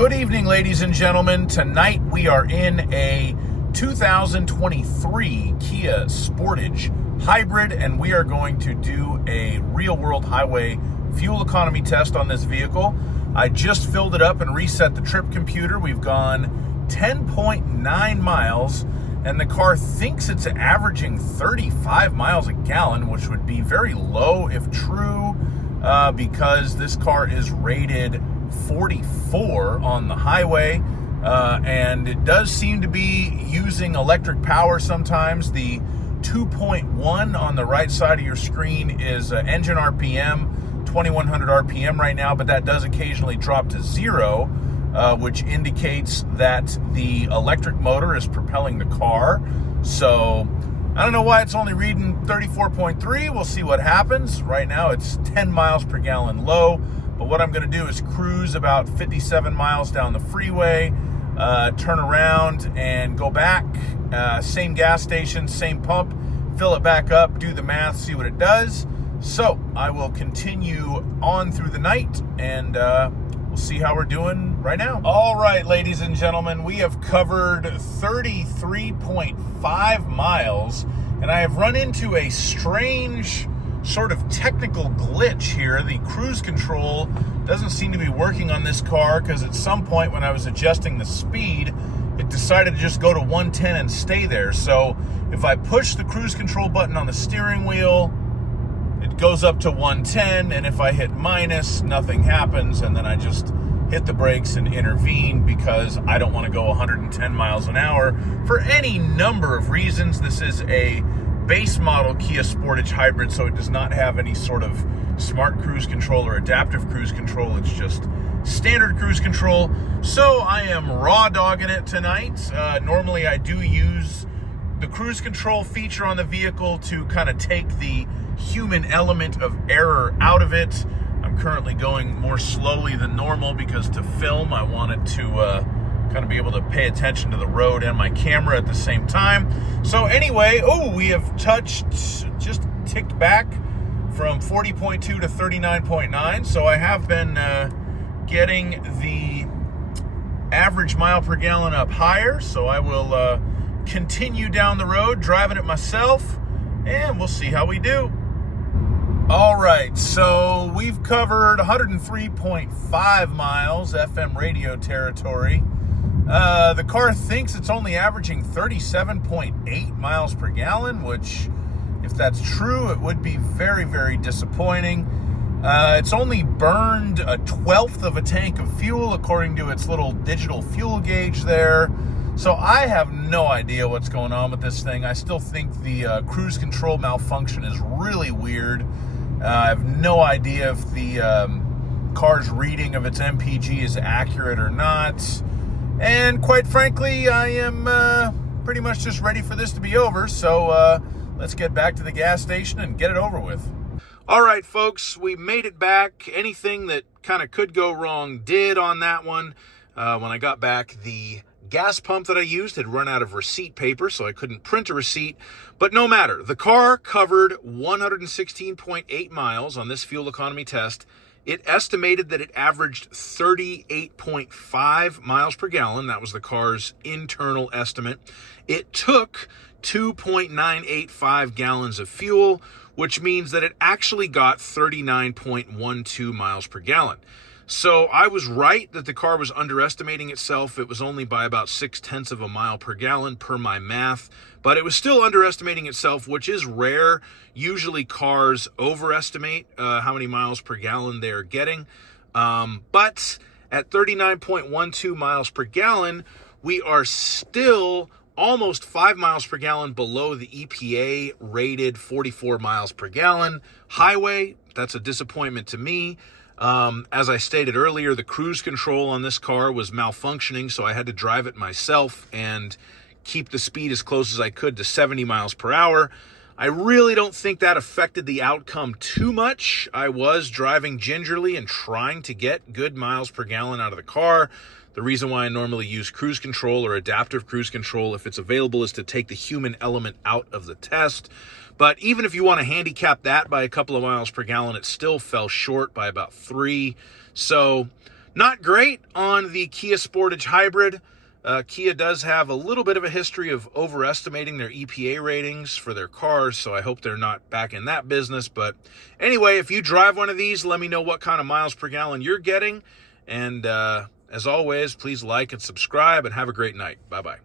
Good evening, ladies and gentlemen. Tonight we are in a 2023 Kia Sportage Hybrid, and we are going to do a real-world highway fuel economy test on this vehicle. I just filled it up and reset the trip computer. We've gone 10.9 miles, and the car thinks it's averaging 35 miles a gallon, which would be very low if true, because this car is rated 44 on the highway, and it does seem to be using electric power sometimes. The 2.1 on the right side of your screen is engine RPM, 2100 RPM right now, but that does occasionally drop to 0, which indicates that the electric motor is propelling the car. So I don't know why it's only reading 34.3. We'll see what happens. Right now it's 10 miles per gallon low. But what I'm going to do is cruise about 57 miles down the freeway, turn around and go back, same gas station, same pump, fill it back up, do the math, see what it does. So I will continue on through the night, and we'll see how we're doing right now. All right, ladies and gentlemen, we have covered 33.5 miles, and I have run into a strange sort of technical glitch here. The cruise control doesn't seem to be working on this car, because at some point when I was adjusting the speed, it decided to just go to 110 and stay there. So if I push the cruise control button on the steering wheel, it goes up to 110, and if I hit minus, nothing happens, and then I just hit the brakes and intervene because I don't want to go 110 miles an hour for any number of reasons. This is a base model Kia Sportage Hybrid, so it does not have any sort of smart cruise control or adaptive cruise control. It's just standard cruise control. So I am raw dogging it tonight. Normally I do use the cruise control feature on the vehicle to kind of take the human element of error out of it. I'm currently going more slowly than normal because to film, I wanted to kind of be able to pay attention to the road and my camera at the same time. So anyway, we have just ticked back from 40.2 to 39.9. So I have been getting the average mile per gallon up higher. So I will continue down the road, driving it myself, and we'll see how we do. All right, so we've covered 103.5 miles FM radio territory. The car thinks it's only averaging 37.8 miles per gallon, which, if that's true, it would be very, very disappointing. It's only burned 1/12 of a tank of fuel, according to its little digital fuel gauge there. So I have no idea what's going on with this thing. I still think the cruise control malfunction is really weird. I have no idea if the car's reading of its MPG is accurate or not. And quite frankly, I am pretty much just ready for this to be over. So let's get back to the gas station and get it over with. All right, folks, we made it back. Anything that kind of could go wrong did on that one. When I got back, the gas pump that I used had run out of receipt paper, so I couldn't print a receipt. But no matter. The car covered 116.8 miles on this fuel economy test. It estimated that it averaged 38.5 miles per gallon. That was the car's internal estimate. It took 2.985 gallons of fuel, which means that it actually got 39.12 miles per gallon. So I was right that the car was underestimating itself. It was only by about 0.6 of a mile per gallon per my math, but it was still underestimating itself, which is rare. Usually cars overestimate how many miles per gallon they're getting. But at 39.12 miles per gallon, we are still almost 5 miles per gallon below the EPA rated 44 miles per gallon highway. That's a disappointment to me. As I stated earlier, the cruise control on this car was malfunctioning, so I had to drive it myself and keep the speed as close as I could to 70 miles per hour. I really don't think that affected the outcome too much. I was driving gingerly and trying to get good miles per gallon out of the car. The reason why I normally use cruise control or adaptive cruise control, if it's available, is to take the human element out of the test. But even if you want to handicap that by a couple of miles per gallon, it still fell short by about 3. So Not great on the Kia Sportage Hybrid. Kia does have a little bit of a history of overestimating their EPA ratings for their cars, so I hope they're not back in that business. But anyway, if you drive one of these, let me know what kind of miles per gallon you're getting. And as always, please like and subscribe, and have a great night. Bye-bye.